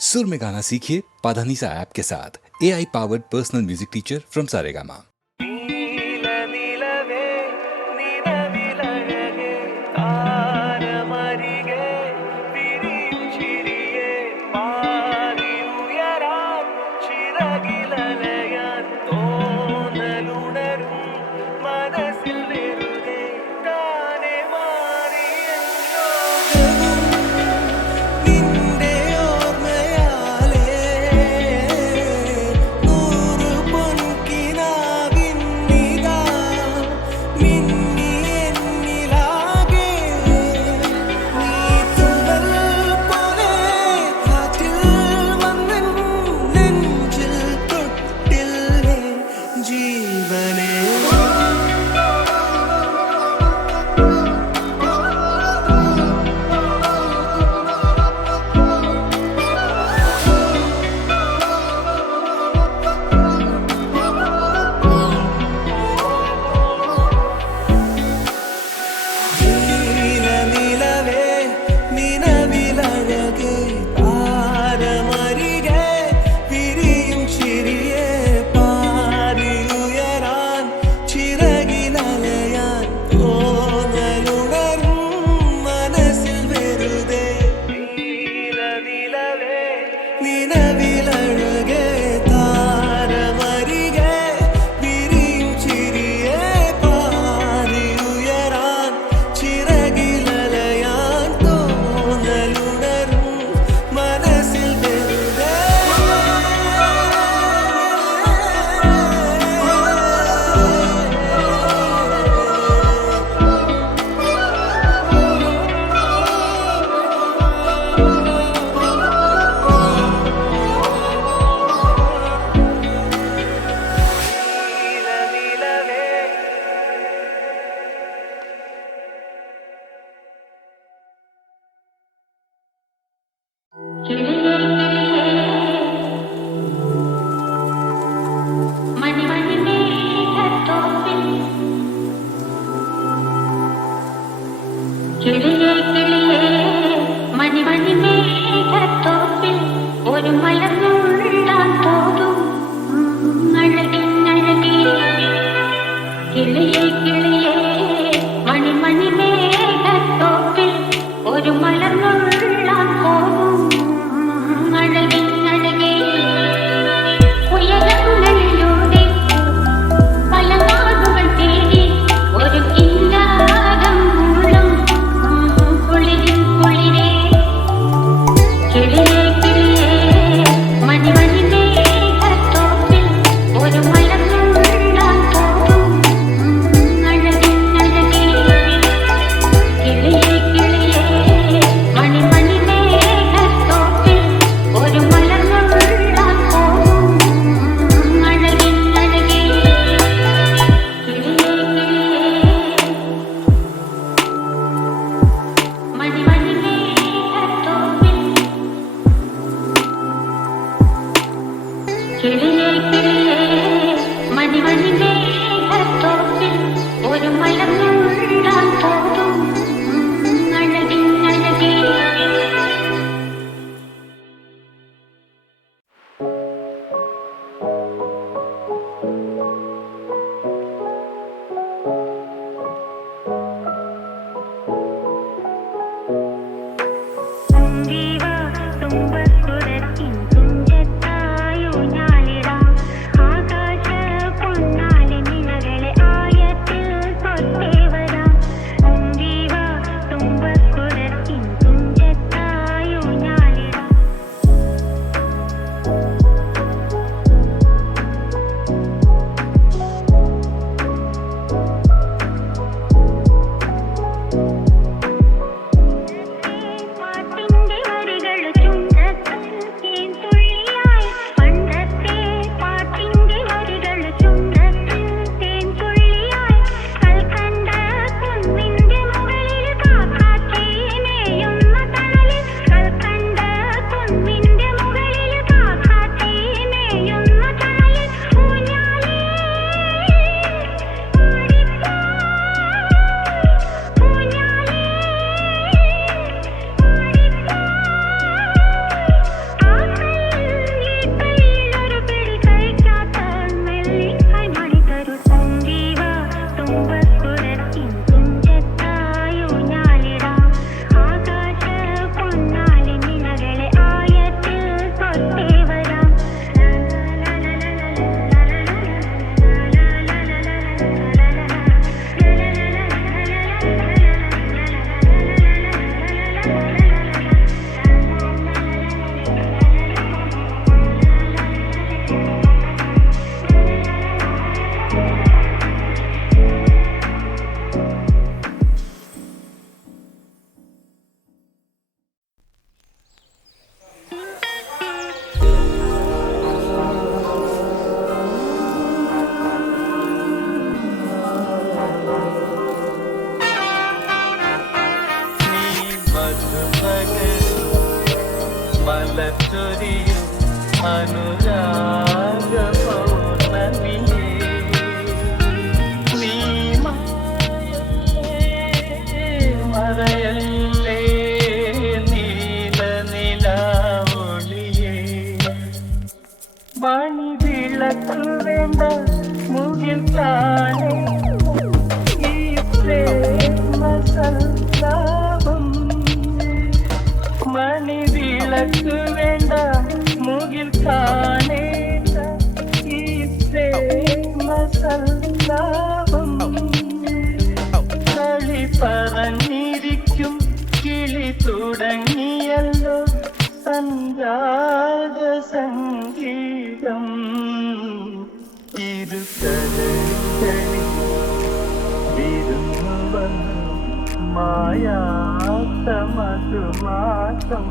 सुर में गाना सीखिए पाधानीसा ऐप के साथ। AI powered personal music teacher from Saregama. തുമ്പസ്വരത്തിൻ തുഞ്ചത്തായുഞ്ഞാലിടാ ചൊരിയും അനുരാഗ പൗർണമിയേ നീ മറയല്ലേ നീല നിലാവൊളിയേ മണിവിളക്ക് വേണ്ട മുകിൽ കാണേ ഈ പ്രേമ സല്ലാപം മണിവിളക്ക് വേണ്ട മുകിൽ കാണേണ്ട ഈ പ്രേമ സല്ലാപം കളി പറഞ്ഞിരിക്കും കിളി തുടങ്ങിയല്ലോ സഞ്ജാത സംഗീതം ഇരുകരകളിൽ വിരുന്നു വന്നു മായാത്ത മധുമാസം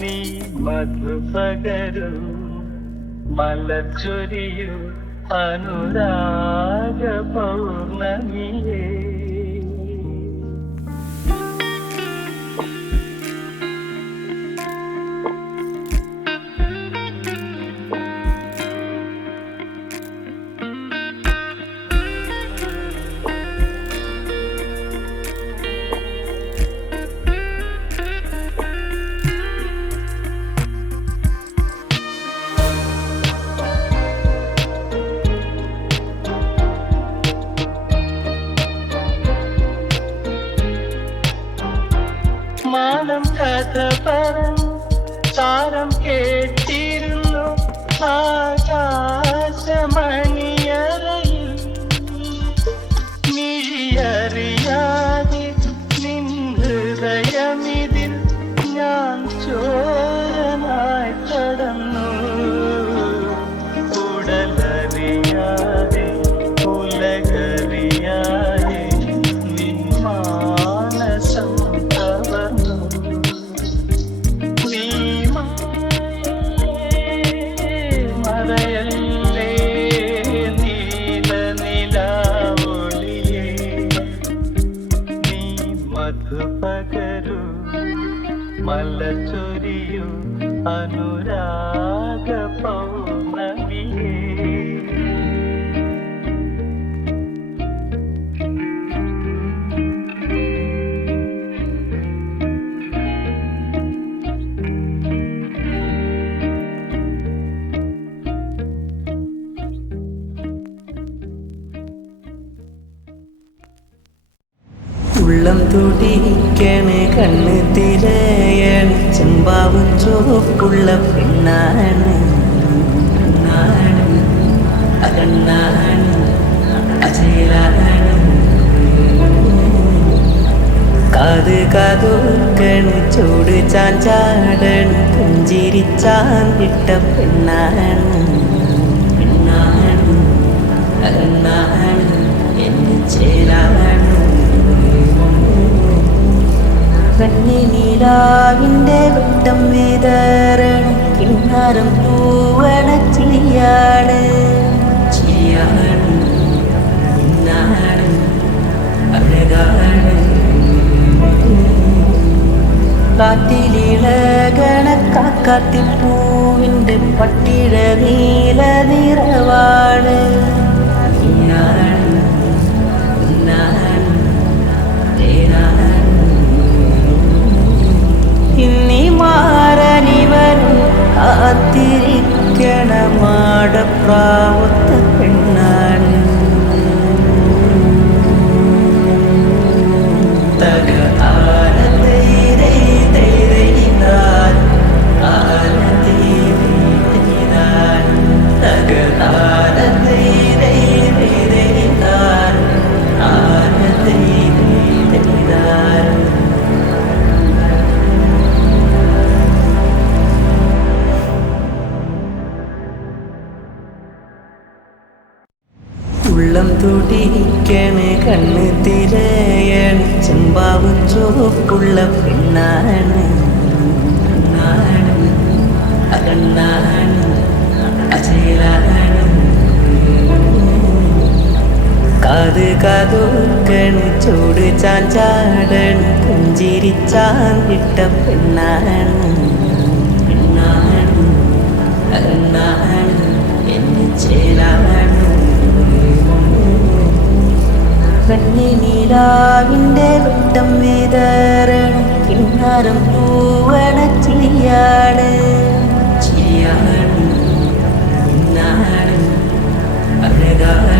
നീ മധുപകരൂ മലച്ചൊരിയൂ അനുരാഗ പൗർണമിയേ മാനം കഥ പറഞ്ഞു താരം കേട്ടിരുന്നു ആകാശമണിയറയിൽ മിഴിയറിയാതെ നിൻ ഹൃദയമിതിൽ ഞാൻ ചോരനായി കടന്നു ഉടലറിയാതെ ഉലകറിയാതെ നിൻ മാനസം മറയല്ലേ നീല നിലാവൊളിയേ നീ മധുപകരൂ മലച്ചൊരിയൂ അനുരാഗ പൗർണമിയേ ഉള്ളം തുടിക്കണ കണ്ണ് തിരയണ ചെമ്പാവ് ചോപ്പുള്ള പെണ്ണാണ് അകണ്ണാണ് അജയലാണ് കാത് കാതോക്കണ ചൂട് ചാഞ്ചാടണ പുഞ്ചിരിച്ചാന്തിട്ട പെണ്ണാണ് അകണ്ണാണ് എന്റെ ചേരാണ് കണ്ണിനിലാവിൻ്റെ വെട്ടം വേദാരണ കിണ്ണാരം പൂവണ ചിരിയാണ് ഇന്നാണ് അഴകാണ് കാറ്റിലിളകണ കാക്കാത്തിപ്പൂവിൻ്റെ പട്ടിഴ നീല നിറവാണ് ഇന്നി മാറനിവനും കാത്തിരിക്കണ മാടപ്രാവത്ത പെണ്ണാണ് തക ആന തൈരൈ തൈരൈതാൻ ആന തൈരൈതാൻ തക ആന തൈരൈ തൈരൈതാൻ ആന തൈരൈതാൻ ഉള്ളം തുടിക്കണ കണ്ണ് തിരയണ ചെമ്പാവ് ചോപ്പുള്ള പെണ്ണാണ് അകണ്ണാണ് അജയലാണ് കാത് കാതോർക്കണ് ചൂട് ചാഞ്ചാടണ് പുഞ്ചിരിച്ചാന്തിട്ട പെണ്ണാണ് പെണ്ണാണ് അന്നാണ് എന്ന് ചേരാണ് കണ്ണിനീലാവിൻ്റെ വെട്ടം വേദാരണം കിന്നാരം പൂവണ ചിരിയാണ് ചിരിയാണ് പിന്നാണ് അഴകാണ്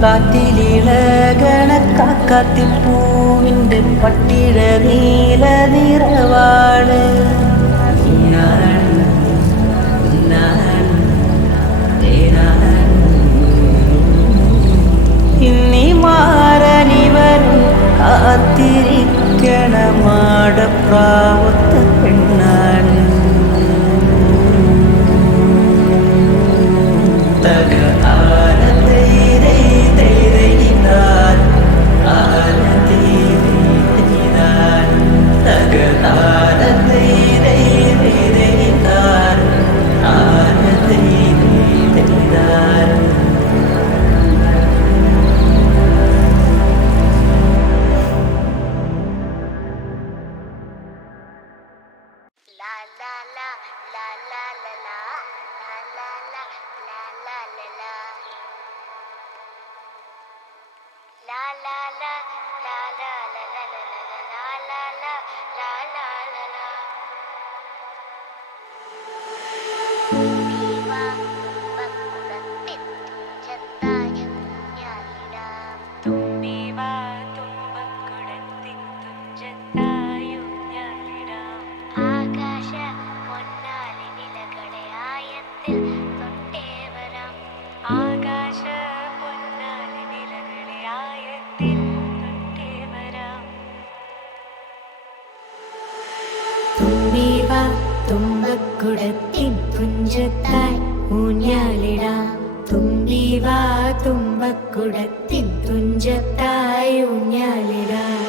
കാറ്റിലിളകണ കാക്കാത്തിപ്പൂവിൻ്റെ പട്ടിഴ നീല നിറവാണ് നീയാണ് പിന്നാണ് തേനാണ് ഇന്നി മാറനിവനും കാത്തിരിക്കണമാടപ്രാവത്ത പെണ്ണാണ് തക ആന തൈരൈ തൈരൈതാൻ ആന തൈരൈ തൈതാൻ തക ആന തൈരൈ തൈരൈതാൻ ആന തൈരൈ തൈതാൻ തുമ്പക്കുടത്തിൻ തുഞ്ചത്തായി ഊഞ്ഞാലിടാം തുമ്പീവാ തുമ്പക്കുടത്തിൻ തുഞ്ചത്തായി ഊഞ്ഞാലിടാം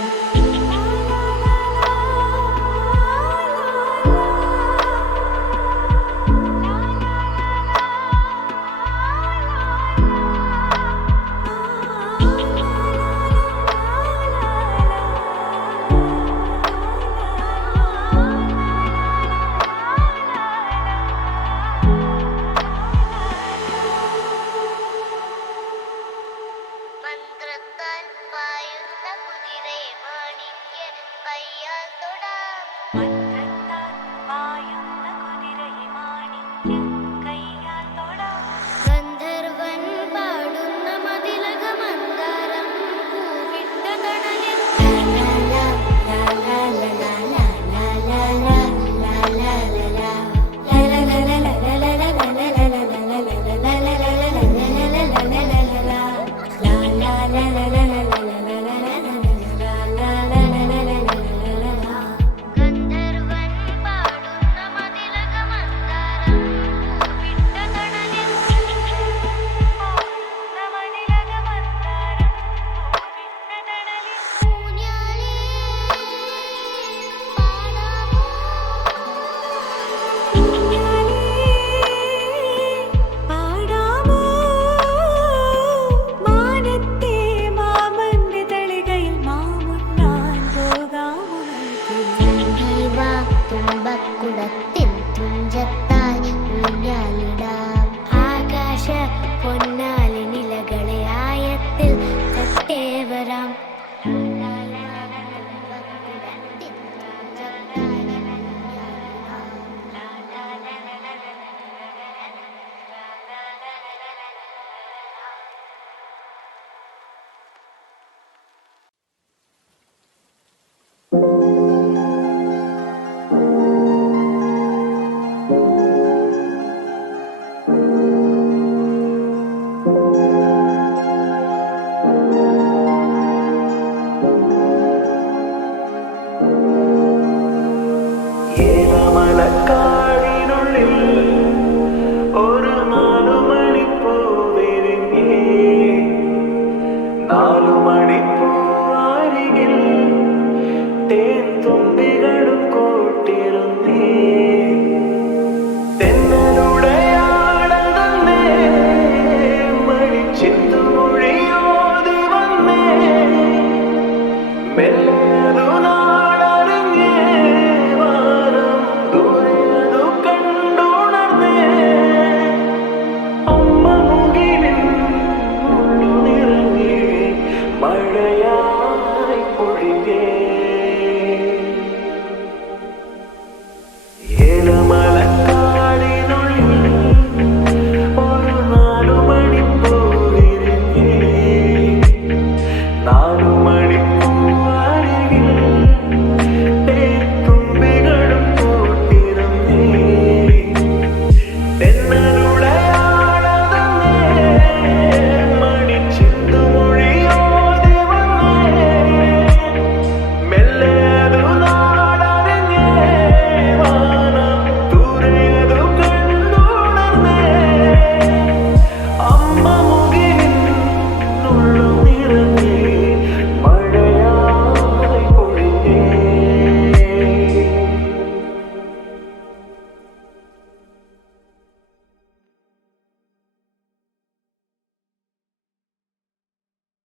മന്ത്രത്താൽ പായുന്ന കുതിരയെ തെന്നലും